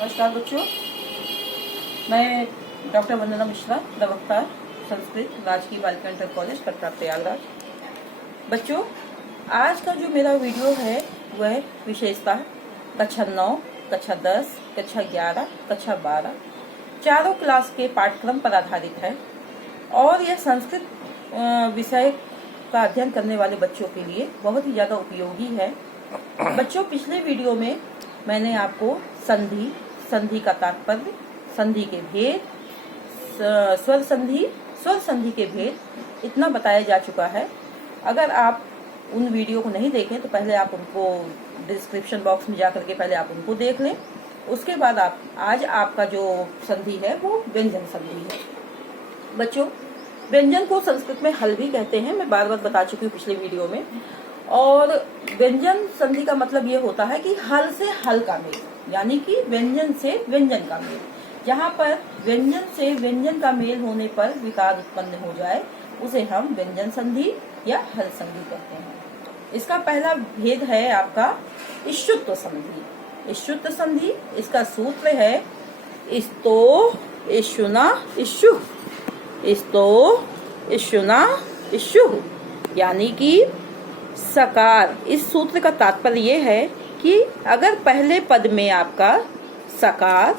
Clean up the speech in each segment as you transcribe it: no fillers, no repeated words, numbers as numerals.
नमस्कार बच्चों, मैं डॉक्टर वंदना मिश्रा, प्रवक्ता संस्कृत राजकीय बालिका इंटर कॉलेज कटरा प्रयागराज। बच्चों, आज का जो मेरा वीडियो है वह विशेषता कक्षा 9, कक्षा 10, कक्षा 11, कक्षा 12 चारों क्लास के पाठ्यक्रम पर आधारित है और यह संस्कृत विषय का अध्ययन करने वाले बच्चों के लिए बहुत ही ज़्यादा उपयोगी है। बच्चों, पिछले वीडियो में मैंने आपको संधि का तात्पर्य, संधि के भेद, स्वर संधि के भेद इतना बताया जा चुका है। अगर आप उन वीडियो को नहीं देखें तो पहले आप उनको डिस्क्रिप्शन बॉक्स में जाकर के पहले आप उनको देख लें। उसके बाद आज आपका जो संधि है वो व्यंजन संधि है। बच्चों, व्यंजन को संस्कृत में हल भी कहते हैं, मैं बार बार बता चुकी हूँ पिछले वीडियो में। और व्यंजन संधि का मतलब ये होता है कि हल से हल का मेल, यानी कि व्यंजन से व्यंजन का मेल। जहाँ पर व्यंजन से व्यंजन का मेल होने पर विकार उत्पन्न हो जाए उसे हम व्यंजन संधि या हल संधि कहते हैं। इसका पहला भेद है आपका इष्टुत्व संधि। इष्टुत्व संधि, इसका सूत्र है इस्तो इष्णुना इष्णु, इस्तो इष्णुना इष्णु, यानी कि सकार। इस सूत्र का तात्पर्य ये है कि अगर पहले पद में आपका सकार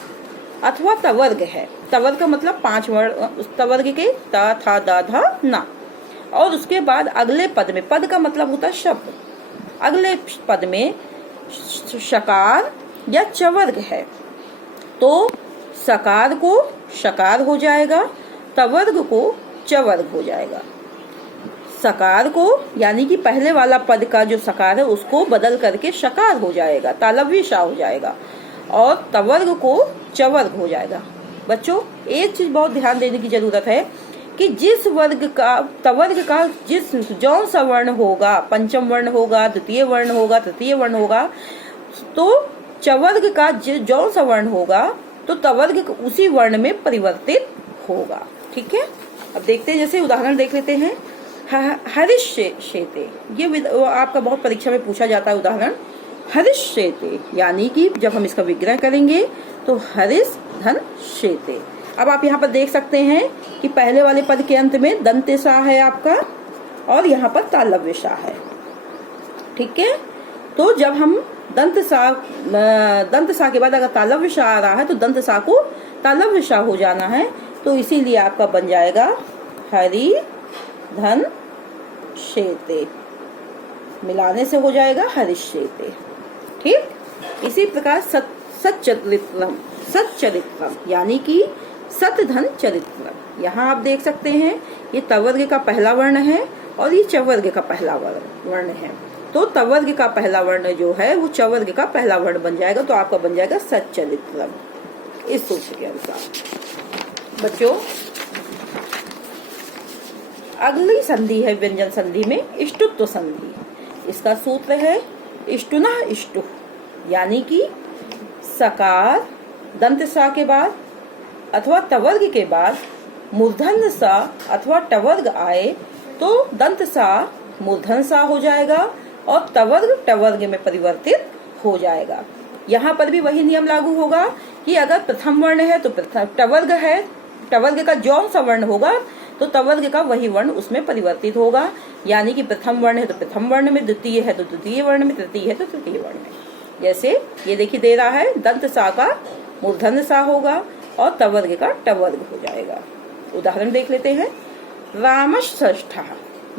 अथवा तवर्ग है, तवर्ग का मतलब 5 वर्ण, उस तवर्ग के ता था दा धा ना, और उसके बाद अगले पद में, पद का मतलब होता है शब्द, अगले पद में शकार या चवर्ग है तो सकार को शकार हो जाएगा, तवर्ग को चवर्ग हो जाएगा। सकार को यानी कि पहले वाला पद का जो सकार है उसको बदल करके शकार हो जाएगा, तालव्य शा हो जाएगा, और तवर्ग को चवर्ग हो जाएगा। बच्चों, एक चीज बहुत ध्यान देने की जरूरत है कि जिस वर्ग का तवर्ग का जिस जौन सा वर्ण होगा, पंचम वर्ण होगा, द्वितीय वर्ण होगा, तृतीय वर्ण होगा, तो चवर्ग का जौन सा वर्ण होगा तो तवर्ग उसी वर्ण में परिवर्तित होगा। ठीक है, अब देखते हैं, जैसे उदाहरण देख लेते हैं। हरिष्येते, ये आपका बहुत परीक्षा में पूछा जाता है उदाहरण। हरिष्येते यानी कि जब हम इसका विग्रह करेंगे तो हरिस धन शेते। अब आप यहाँ पर देख सकते हैं कि पहले वाले पद के अंत में दंत सा है आपका और यहाँ पर तालव्य सा है। ठीक है, तो जब हम दंत सा के बाद अगर तालव्य सा आ रहा है तो दंत सा को तालव्य सा हो जाना है, तो इसीलिए आपका बन जाएगा हरि धन शेते, मिलाने से हो जाएगा हरिष्येते। ठीक, इसी प्रकार सच्चरित्रम, सच्चरित्रम यानी कि सत धन चरित्रम। यहाँ आप देख सकते हैं ये तवर्ग का पहला वर्ण है और ये चवर्ग का पहला वर्ण है, तो तवर्ग का पहला वर्ण जो है वो चवर्ग का पहला वर्ण बन जाएगा, तो आपका बन जाएगा सच्चरित्रम इस सूत्र के अनुसार। बच्चों, अगली संधि है व्यंजन संधि में इष्टुत्व संधि। इसका सूत्र है इष्टुना इष्टु, यानी कि सकार दंत सा के बाद अथवा तवर्ग के बाद मूर्धन्य सा अथवा टवर्ग आए तो दंत सा मूर्धन सा हो जाएगा और तवर्ग टवर्ग में परिवर्तित हो जाएगा। यहाँ पर भी वही नियम लागू होगा कि अगर प्रथम वर्ण है तो टवर्ग है, टवर्ग का जौन सा वर्ण होगा तो तवर्ग का वही वर्ण उसमें परिवर्तित होगा, यानी कि प्रथम वर्ण है तो प्रथम वर्ण में, द्वितीय है तो द्वितीय वर्ण में, तृतीय है तो तृतीय वर्ण में। जैसे ये देखिए दे रहा है, दंत सा का मूर्धन्य सा होगा और तवर्ग का टवर्ग हो जाएगा। उदाहरण देख लेते हैं। रामश षष्ठा,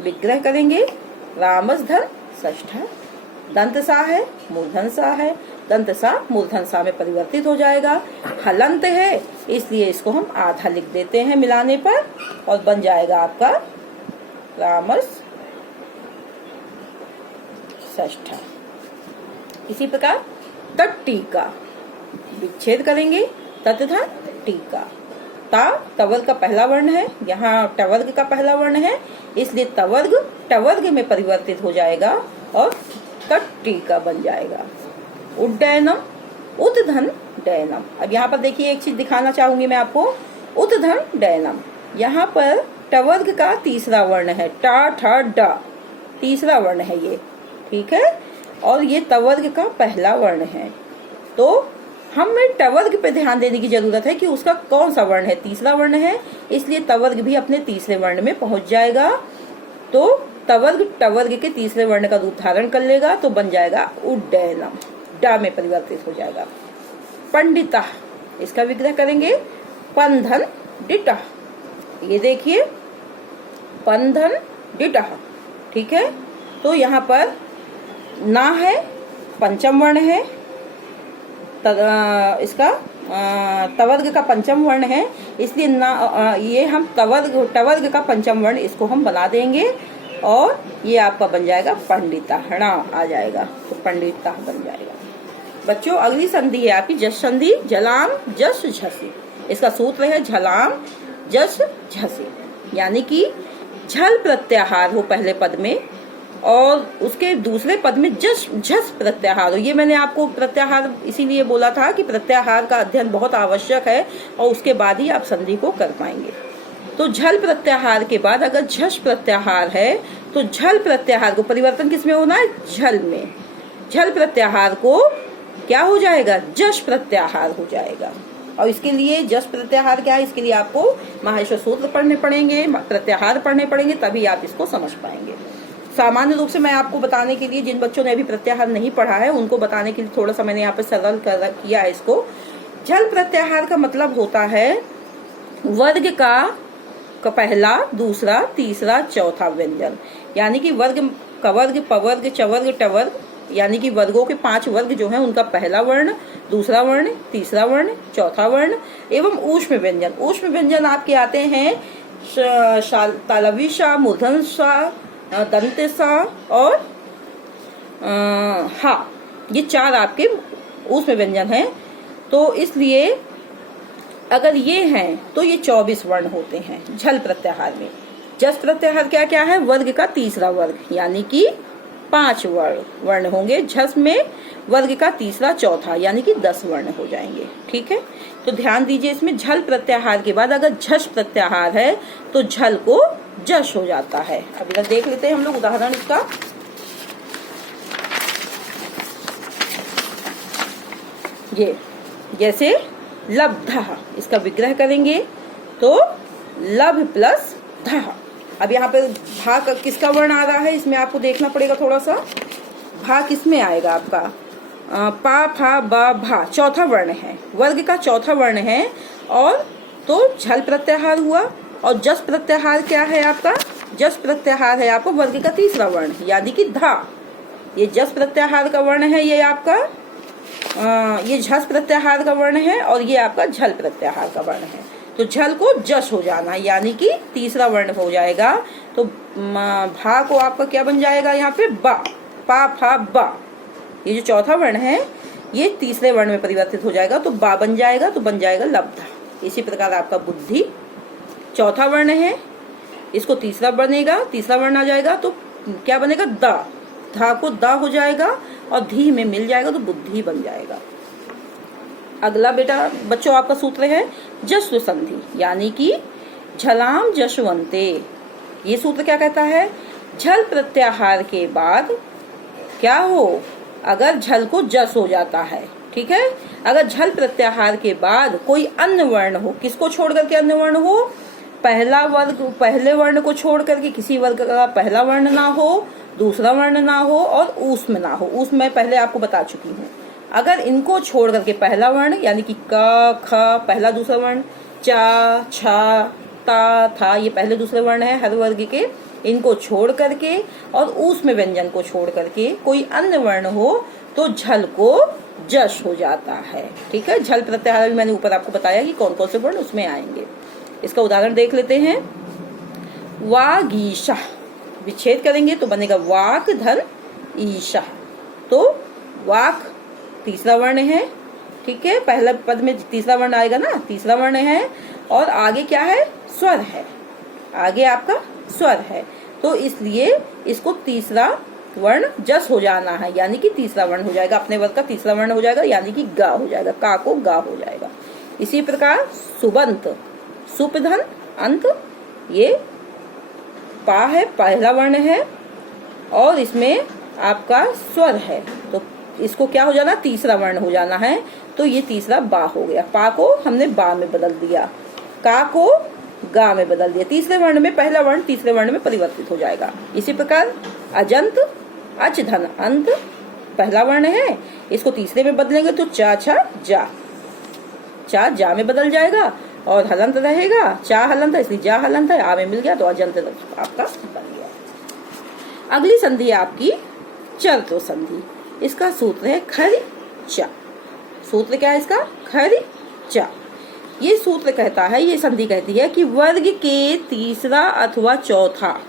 विग्रह करेंगे रामस धन षष्ठा, दंत सा है, मूर्धन सा है, दंत सा मूर्धन सा में परिवर्तित हो जाएगा। हलंत है इसलिए इसको हम आधा लिख देते हैं मिलाने पर और बन जाएगा आपका रामस षष्ठा। इसी प्रकार तट्टीका, विच्छेद करेंगे तथा टीका। ता तवर्ग का पहला वर्ण है, यहाँ टवर्ग का पहला वर्ण है, इसलिए तवर्ग टवर्ग में परिवर्तित हो जाएगा और तट्टीका बन जाएगा। उड्डयनम उद्धन डयनम। अब यहाँ पर देखिए एक चीज दिखाना चाहूंगी मैं आपको। उद्धन डयनम, यहाँ पर टवर्ग का तीसरा वर्ण है, टा ठा डा, तीसरा वर्ण है ये। ठीक है, और ये तवर्ग का पहला वर्ण है, तो हमें टवर्ग पे ध्यान देने की जरूरत है कि उसका कौन सा वर्ण है, तीसरा वर्ण है, इसलिए तवर्ग भी अपने तीसरे वर्ण में पहुंच जाएगा। तो तवर्ग टवर्ग के तीसरे वर्ण का रूप धारण कर लेगा तो बन जाएगा उड्डयनम, डा में परिवर्तित हो जाएगा। पंडिता, इसका विग्रह करेंगे पंधन डिटा, ये देखिए पंधन डिटा, ठीक है। तो यहाँ पर ना है, पंचम वर्ण है, इसका तवर्ग का पंचम वर्ण है, इसलिए ना ये हम टवर्ग का पंचम वर्ण इसको हम बना देंगे और ये आपका बन जाएगा पंडिता, णा आ जाएगा तो पंडिता बन जाएगा। बच्चों अगली संधि है आपकी जस संधि, जलाम जस झसी। इसका सूत्र है झलाम जस झसी, यानी कि झल प्रत्याहार हो पहले पद में और उसके दूसरे पद में जस झस प्रत्याहार हो। ये मैंने आपको प्रत्याहार इसीलिए बोला था कि प्रत्याहार का अध्ययन बहुत आवश्यक है और उसके बाद ही आप संधि को कर पाएंगे। तो झल प्रत्याहार के बाद अगर झस प्रत्याहार है तो झल प्रत्याहार को परिवर्तन किसमें होना है, झल में। झल प्रत्याहार को क्या हो जाएगा, जस प्रत्याहार हो जाएगा। और इसके लिए जस प्रत्याहार क्या है, इसके लिए आपको माहेश्वर सूत्र पढ़ने पड़ेंगे, प्रत्याहार पढ़ने पड़ेंगे, तभी आप इसको समझ पाएंगे। सामान्य रूप से मैं आपको बताने के लिए, जिन बच्चों ने अभी प्रत्याहार नहीं पढ़ा है उनको बताने के लिए थोड़ा सा मैंने यहाँ पे सरल किया है इसको। झल प्रत्याहार का मतलब होता है वर्ग का पहला, दूसरा, तीसरा, चौथा व्यंजन, यानी कि वर्ग, कवर्ग, पवर्ग, चवर्ग, टवर्ग, यानी कि वर्गों के 5 वर्ग जो हैं उनका पहला वर्ण, दूसरा वर्ण, तीसरा वर्ण, चौथा वर्ण एवं ऊष्म व्यंजन। ऊष्म व्यंजन आपके आते हैं तालवी सा, मूर्धन सा, दंत सा और हा, ये 4 आपके ऊष्म व्यंजन हैं। तो इसलिए अगर ये हैं तो ये 24 वर्ण होते हैं झल प्रत्याहार में। जस प्रत्याहार क्या क्या है, वर्ग का तीसरा वर्ग, यानी कि 5 वर्ण होंगे। झस में वर्ग का तीसरा, चौथा, यानी कि 10 वर्ण हो जाएंगे, ठीक है। तो ध्यान दीजिए, इसमें झल प्रत्याहार के बाद अगर झस प्रत्याहार है तो झल को जश हो जाता है। अब इधर देख लेते हैं हम लोग उदाहरण इसका। ये जैसे लब्धः, इसका विग्रह करेंगे तो लभ प्लस धः। अब यहाँ पे भा किसका वर्ण आ रहा है, इसमें आपको देखना पड़ेगा थोड़ा सा। भा किसमें आएगा आपका, पा फा बा भा, चौथा वर्ण है, वर्ग का चौथा वर्ण है। और तो झल प्रत्याहार हुआ। और जस प्रत्याहार क्या है आपका, जस प्रत्याहार है आपको वर्ग का तीसरा वर्ण, यानी कि धा। ये जस प्रत्याहार का वर्ण है, ये आपका ये झस प्रत्याहार का वर्ण है और ये आपका झल प्रत्याहार का वर्ण है। तो झल को जस हो जाना, यानी कि तीसरा वर्ण हो जाएगा। तो भा को आपका क्या बन जाएगा, यहाँ पे बा, पा फा बा, ये जो चौथा वर्ण है ये तीसरे वर्ण में परिवर्तित हो जाएगा तो बा बन जाएगा, तो बन जाएगा लब्धा। इसी प्रकार आपका बुद्धि चौथा वर्ण है, इसको तीसरा बनेगा, तीसरा वर्ण आ जाएगा तो क्या बनेगा, दा, धा को दा हो जाएगा और धी में मिल जाएगा तो बुद्धि बन जाएगा। अगला बेटा बच्चों आपका सूत्र है जस्व संधि, यानी कि झलाम जशवंते। ये सूत्र क्या कहता है, झल प्रत्याहार के बाद क्या हो, अगर झल को जस हो जाता है, ठीक है। अगर झल प्रत्याहार के बाद कोई अन्य वर्ण हो, किसको छोड़ करके अन्य वर्ण हो, पहला वर्ग, पहले वर्ण को छोड़ करके किसी वर्ग का पहला वर्ण ना हो, दूसरा वर्ण ना हो और ऊष्म ना हो। ऊष्म मैं पहले आपको बता चुकी हूँ। अगर इनको छोड़ करके पहला वर्ण यानी कि क ख पहला दूसरा वर्ण, चा छा ता था ये पहले दूसरे वर्ण है हर वर्ग के, इनको छोड़ करके और ऊष्म व्यंजन को छोड़ करके कोई अन्य वर्ण हो तो झल को जश हो जाता है, ठीक है। झल प्रत्याहार भी मैंने ऊपर आपको बताया कि कौन कौन से वर्ण उसमें आएंगे। इसका उदाहरण देख लेते हैं। वागीशा, विच्छेद करेंगे तो बनेगा वाक धन ईशा। तो वाक तीसरा वर्ण है, ठीक है, पहला पद में तीसरा वर्ण आएगा ना, तीसरा वर्ण है और आगे क्या है, स्वर है, आगे आपका स्वर है। तो इसलिए इसको तीसरा वर्ण जस हो जाना है, यानी कि तीसरा वर्ण हो जाएगा, अपने वर्ग का तीसरा वर्ण हो जाएगा, यानी कि गा हो जाएगा, का को गा हो जाएगा। इसी प्रकार सुबंत, सुपधन अंत, ये पा है, पहला वर्ण है और इसमें आपका स्वर है, तो इसको क्या हो जाना, तीसरा वर्ण हो जाना है। तो तो ये तीसरा बा हो गया। पा को हमने बा में बदल दिया, का को गा में बदल दिया। तीसरे वर्ण में पहला वर्ण तीसरे वर्ण में परिवर्तित हो जाएगा। इसी प्रकार अजंत अच धन अंत पहला वर्ण है, इसको तीसरे में बदलेंगे तो चा छा जा, चा जा में बदल जाएगा और हलंत रहेगा। चा हलंत है इसलिए जा हलंत है, आ में मिल गया तो अजंत आपका बन गया। अगली संधि है आपकी चरतो संधि। इसका सूत्र है खरी चा। सूत्र क्या है इसका? खरी चा। ये सूत्र कहता है, ये संधि कहती है कि वर्ग के तीसरा अथवा चौथा,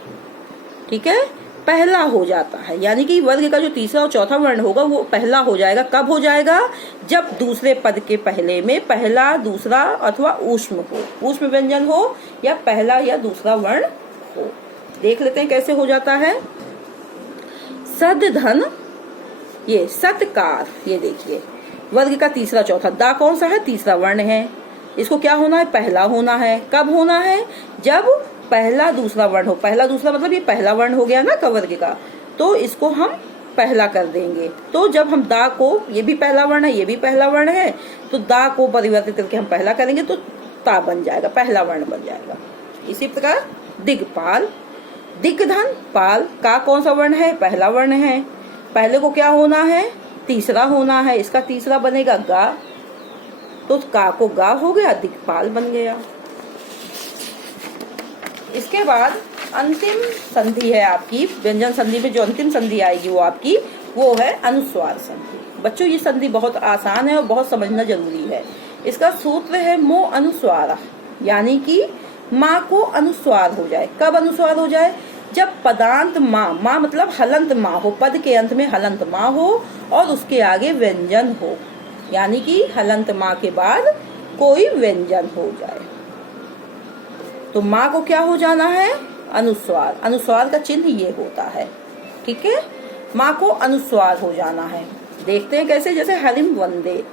ठीक है, पहला हो जाता है। यानी कि वर्ग का जो तीसरा और चौथा वर्ण होगा वो पहला हो जाएगा। कब हो जाएगा? जब दूसरे पद के पहले में पहला, दूसरा अथवा ऊष्म हो, ऊष्म व्यंजन हो या पहला या दूसरा वर्ण हो। देख लेते हैं कैसे हो जाता है। सद धन, ये सत्कार, ये देखिए वर्ग का तीसरा चौथा, दा कौन सा है? तीसरा वर्ण है, इसको क्या होना है? पहला होना है। कब होना है? जब पहला दूसरा वर्ण हो। पहला दूसरा मतलब ये पहला वर्ण हो गया ना वर्ग का, तो इसको हम पहला कर देंगे। तो जब हम दा को, ये भी पहला वर्ण है, ये भी पहला वर्ण है, तो दा को परिवर्तित करके हम पहला करेंगे तो ता बन जाएगा, पहला वर्ण बन जाएगा। इसी प्रकार दिग्पाल, दिग्धन पाल, का कौन सा वर्ण है? पहला वर्ण है, पहले को क्या होना है? तीसरा होना है, इसका तीसरा बनेगा गा, तो का को गा हो गया, दिक्पाल बन गया। इसके बाद अंतिम संधि है आपकी, व्यंजन संधि में जो अंतिम संधि आएगी वो है अनुस्वार संधि। बच्चों ये संधि बहुत आसान है और बहुत समझना जरूरी है। इसका सूत्र है मो अनुस्वार, यानी कि माँ को अनुस्वार हो जाए। कब अनुस्वार हो जाए? जब पदांत माँ, माँ मतलब हलंत माँ हो, पद के अंत में हलंत माँ हो और उसके आगे व्यंजन हो, यानी कि हलंत माँ के बाद कोई व्यंजन हो जाए तो माँ को क्या हो जाना है? अनुस्वार। अनुस्वार का चिन्ह ये होता है, ठीक है, माँ को अनुस्वार हो जाना है। देखते हैं कैसे। जैसे हरिम वंदे,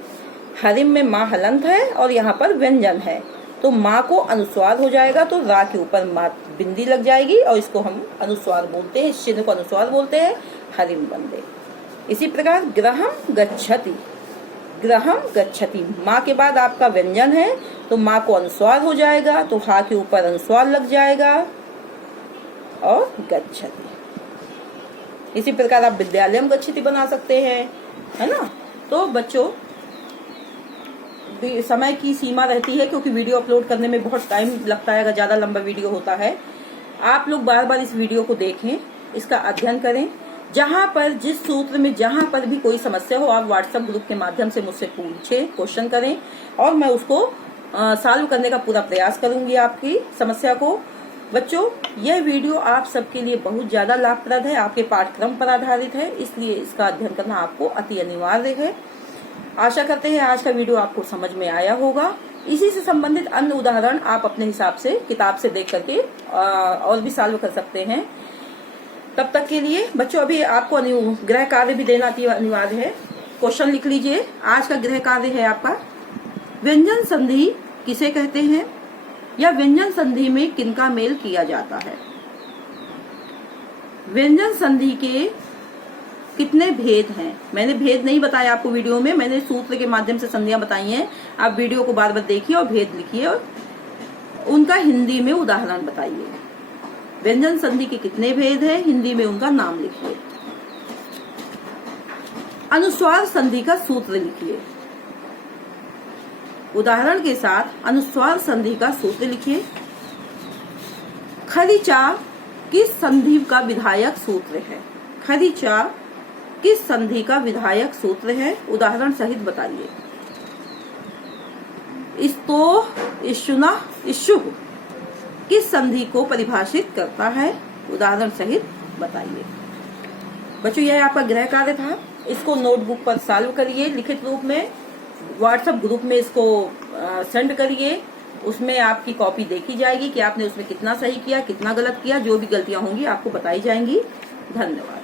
हरिम में माँ हलंत है और यहाँ पर व्यंजन है, तो माँ को अनुस्वार हो जाएगा तो रा के ऊपर माँ बिंदी लग जाएगी और इसको हम अनुस्वार बोलते हैं, इस चिन्ह को अनुस्वार बोलते हैं, हरिम वंदे। इसी प्रकार ग्रहम गच्छति, ग्रहम गच्छति, माँ के बाद आपका व्यंजन है तो माँ को अनुस्वार हो जाएगा तो हा के ऊपर अनुस्वार लग जाएगा और गच्छति। इसी प्रकार आप विद्यालयम गच्छति बना सकते हैं, है ना। तो बच्चों समय की सीमा रहती है क्योंकि वीडियो अपलोड करने में बहुत टाइम लगता है, अगर ज्यादा लंबा वीडियो होता है। आप लोग बार बार इस वीडियो को देखें, इसका अध्ययन करें। जहां पर जिस सूत्र में जहां पर भी कोई समस्या हो आप व्हाट्सएप ग्रुप के माध्यम से मुझसे पूछें, क्वेश्चन करें और मैं उसको सॉल्व करने का पूरा प्रयास करूंगी आपकी समस्या को। बच्चों यह वीडियो आप सबके लिए बहुत ज्यादा लाभप्रद है, आपके पाठ्यक्रम पर आधारित है, इसलिए इसका अध्ययन करना आपको अति अनिवार्य है। आशा करते हैं आज का वीडियो आपको समझ में आया होगा। इसी से संबंधित अन्य उदाहरण आप अपने हिसाब से किताब से देख करके और भी सॉल्व कर सकते हैं। तब तक के लिए बच्चों अभी आपको गृह कार्य भी देना अनिवार्य है। क्वेश्चन लिख लीजिए। आज का गृह कार्य है आपका, व्यंजन संधि किसे कहते हैं या व्यंजन संधि में किनका मेल किया जाता है? व्यंजन संधि के कितने भेद हैं? मैंने भेद नहीं बताया आपको वीडियो में, मैंने सूत्र के माध्यम से संधियां बताई हैं। आप वीडियो को बार बार देखिए और भेद लिखिए और उनका हिंदी में उदाहरण बताइए। व्यंजन संधि के कितने भेद हैं, हिंदी में उनका नाम लिखिए। अनुस्वार संधि का सूत्र लिखिए। उदाहरण के साथ अनुस्वार संधि का सूत्र लिखिए। खरीचा किस संधि का विधायक सूत्र है? खरीचा किस संधि का विधायक सूत्र है? उदाहरण सहित बताइए। इस्तो, इशुना, इशुभ किस संधि को परिभाषित करता है? उदाहरण सहित बताइए। बच्चों यह आपका गृह कार्य था, इसको नोटबुक पर सॉल्व करिए, लिखित रूप में व्हाट्सएप ग्रुप में इसको सेंड करिए। उसमें आपकी कॉपी देखी जाएगी कि आपने उसमें कितना सही किया, कितना गलत किया। जो भी गलतियां होंगी आपको बताई जाएंगी। धन्यवाद।